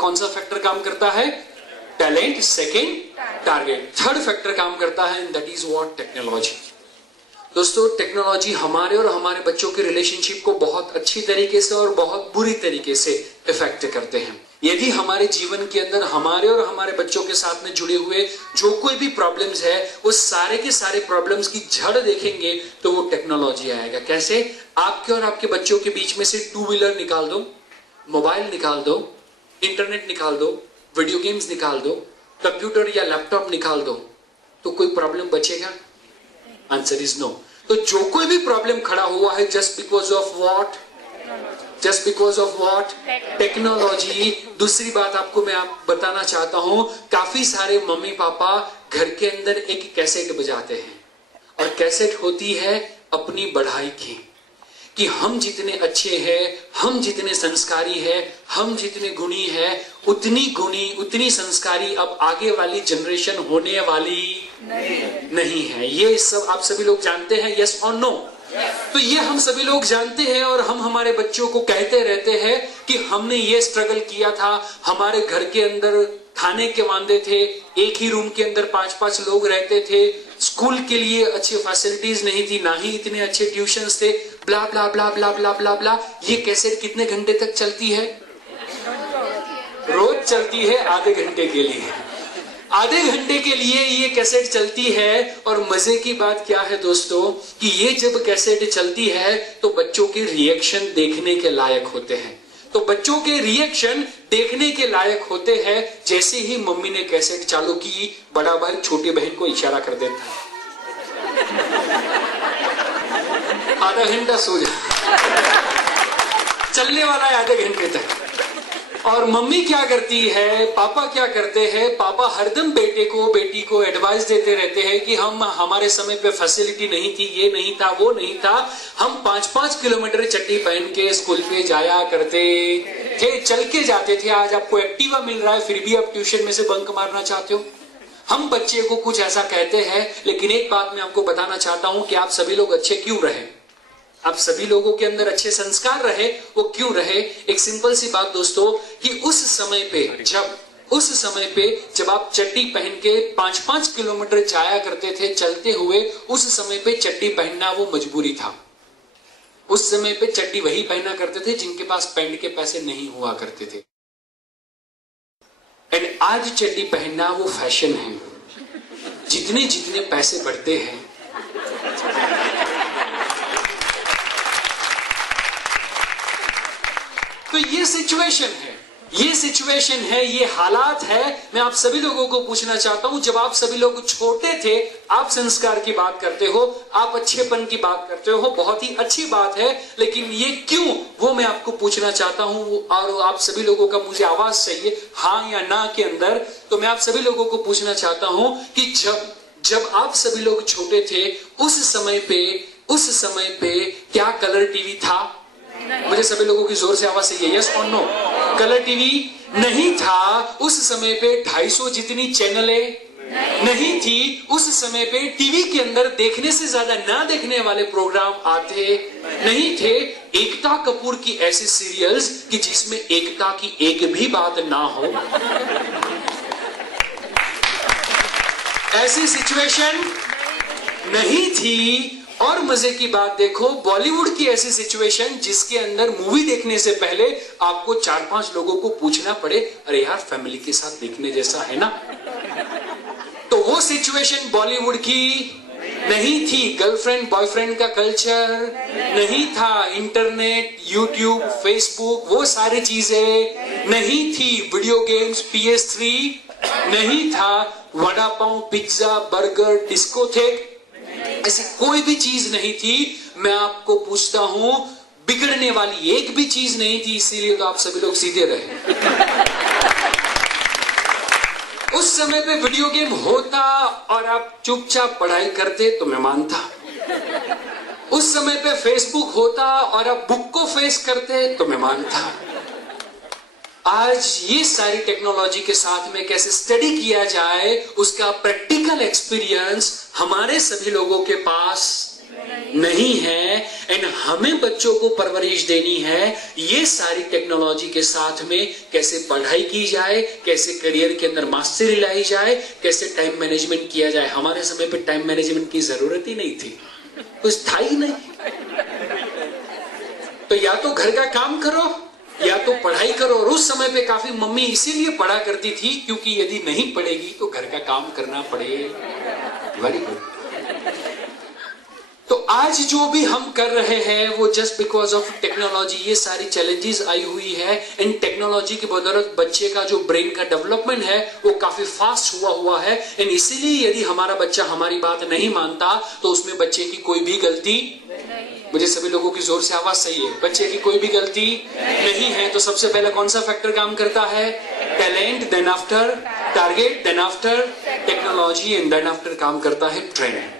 कौन सा फैक्टर काम करता है? Talent. Second, target. Third factor काम करता है, दैट इज व्हाट? टेक्नोलॉजी। दोस्तों, टेक्नोलॉजी हमारे और हमारे बच्चों के रिलेशनशिप को बहुत अच्छी तरीके से और बहुत बुरी तरीके से इफेक्ट करते हैं। यदि हमारे जीवन के अंदर हमारे और हमारे बच्चों के साथ में जुड़े हुए जो कोई भी प्रॉब्लम्स है, वो सारे के सारे प्रॉब्लम्स की जड़ देखेंगे तो वो टेक्नोलॉजी आएगा। कैसे? आपके और आपके बच्चों के बीच में से टू व्हीलर निकाल दो, मोबाइल निकाल दो, इंटरनेट निकाल दो, वीडियो गेम्स निकाल दो, कंप्यूटर या लैपटॉप निकाल दो, तो कोई प्रॉब्लम बचेगा? Answer is no. तो जो कोई भी प्रॉब्लम खड़ा हुआ है just because of what? Just because of what? Technology. दूसरी बात आपको मैं बताना चाहता हूं, काफी सारे मम्मी पापा घर के अंदर एक कैसेट बजाते हैं, और कैसेट होती है अपनी बढ़ाई की, कि हम जितने अच्छे हैं, हम जितने संस्कारी हैं, हम जितने गुणी हैं, उतनी गुणी उतनी संस्कारी अब आगे वाली जनरेशन होने वाली नहीं है। ये सब आप सभी लोग जानते हैं, यस और नो? तो ये हम सभी लोग जानते हैं, और हम हमारे बच्चों को कहते रहते हैं कि हमने ये स्ट्रगल किया था, हमारे घर के अंदर खाने के वांदे थे, एक ही रूम के अंदर 5-5 लोग रहते थे, स्कूल के लिए अच्छी फैसिलिटीज नहीं थी, ना ही इतने अच्छे ट्यूशंस थे, ब्ला ब्ला ब्ला ब्ला ब्ला ब्ला ब्ला। ये कैसेट कितने घंटे तक चलती है? रोज चलती है आधे घंटे के लिए। आधे घंटे के लिए ये कैसेट चलती है, और मजे की बात क्या है दोस्तों, कि ये जब कैसेट चलती है तो बच्चों के रिएक्शन देखने के लायक होते हैं। तो बच्चों के रिएक्शन देखने के लायक होते हैं। जैसे ही मम्मी ने कैसेट चालू की, बड़ा भाई छोटी बहन को इशारा कर देता है, आधा घंटा सो जा, चलने वाला है आधे घंटे तक। और मम्मी क्या करती है, पापा क्या करते हैं? पापा हरदम बेटे को बेटी को एडवाइस देते रहते हैं कि हमारे समय पे फैसिलिटी नहीं थी, ये नहीं था, वो नहीं था, हम 5-5 किलोमीटर चड्डी पहन के स्कूल पे जाया करते थे, चल के जाते थे। आज आपको एक्टिवा मिल रहा है, फिर भी आप ट्यूशन में से बंक मारना चाहते हो। हम बच्चे को कुछ ऐसा कहते हैं, लेकिन एक बात मैं आपको बताना चाहता हूं कि आप सभी लोग अच्छे क्यों रहे, आप सभी लोगों के अंदर अच्छे संस्कार रहे, वो क्यों रहे? एक सिंपल सी बात दोस्तों, कि उस समय पे जब आप चड्डी पहन के 5-5 किलोमीटर जाया करते थे चलते हुए, उस समय पे चड्डी पहनना वो मजबूरी था। उस समय पे चड्डी वही पहना करते थे जिनके पास पैंट के पैसे नहीं हुआ करते थे। एंड आज चड्डी पहनना वो फैशन है। जितने जितने पैसे बढ़ते हैं, तो ये सिचुएशन है, ये हालात है। मैं आप सभी लोगों को पूछना चाहता हूं, जब आप सभी लोग छोटे थे, आप संस्कार की बात करते हो, आप अच्छेपन की बात करते हो, बहुत ही अच्छी बात है, लेकिन ये क्यों, वो मैं आपको पूछना चाहता हूं। और आप सभी लोगों का मुझे आवाज चाहिए, हाँ या ना के अंदर। तो मैं आप सभी लोगों को पूछना चाहता हूं कि जब आप सभी लोग छोटे थे, उस समय पे क्या कलर टीवी था? मुझे सभी लोगों की जोर से आवाज चाहिए, यस और नो? कलर टीवी नहीं था। उस समय पे 250 जितनी चैनलें नहीं थी। उस समय पे टीवी के अंदर देखने से ज्यादा ना देखने वाले प्रोग्राम आते नहीं थे। एकता कपूर की ऐसी सीरियल्स कि जिसमें एकता की एक भी बात ना हो, ऐसी सिचुएशन नहीं थी। और मजे की बात देखो, बॉलीवुड की ऐसी सिचुएशन जिसके अंदर मूवी देखने से पहले आपको 4-5 लोगों को पूछना पड़े, अरे यार फैमिली के साथ देखने जैसा है ना? तो वो सिचुएशन बॉलीवुड की नहीं थी। गर्लफ्रेंड बॉयफ्रेंड का कल्चर नहीं था। इंटरनेट, यूट्यूब, फेसबुक, वो सारी चीजें नहीं थी। वीडियो गेम्स, PS3 नहीं था। Vada pav, pizza, burger, discotheque, ऐसी कोई भी चीज नहीं थी। मैं आपको पूछता हूं, बिगड़ने वाली एक भी चीज नहीं थी, इसीलिए तो आप सभी लोग सीधे रहे। उस समय पे वीडियो गेम होता और आप चुपचाप पढ़ाई करते तो मैं मानता। उस समय पे फेसबुक होता और आप बुक को फेस करते तो मैं मानता। आज ये सारी टेक्नोलॉजी के साथ में कैसे स्टडी किया जाए, उसका प्रैक्टिकल एक्सपीरियंस हमारे सभी लोगों के पास नहीं है। एंड हमें बच्चों को परवरिश देनी है ये सारी टेक्नोलॉजी के साथ में, कैसे पढ़ाई की जाए, कैसे करियर के अंदर मास्टरी लाई जाए, कैसे टाइम मैनेजमेंट किया जाए। हमारे समय पे टाइम मैनेजमेंट की जरूरत ही नहीं थी, कुछ था ही नहीं। तो या तो घर का काम करो या तो पढ़ाई करो। और उस समय पे काफी मम्मी इसीलिए पढ़ा करती थी क्योंकि यदि नहीं पढ़ेगी तो घर का काम करना पड़ेगा। Very good. तो आज जो भी हम कर रहे हैं वो जस्ट बिकॉज ऑफ टेक्नोलॉजी, ये सारी चैलेंजेस आई हुई है। इन टेक्नोलॉजी की बदौलत बच्चे का जो ब्रेन का डेवलपमेंट है वो काफी फास्ट हुआ है। एंड इसीलिए यदि हमारा बच्चा हमारी बात नहीं मानता तो उसमें बच्चे की कोई भी गलती, मुझे सभी लोगों की जोर से आवाज सही है, बच्चे की कोई भी गलती नहीं है। तो सबसे पहले कौन सा फैक्टर काम करता है? Talent, then after target, then after technology, and then after काम करता है ट्रेनिंग।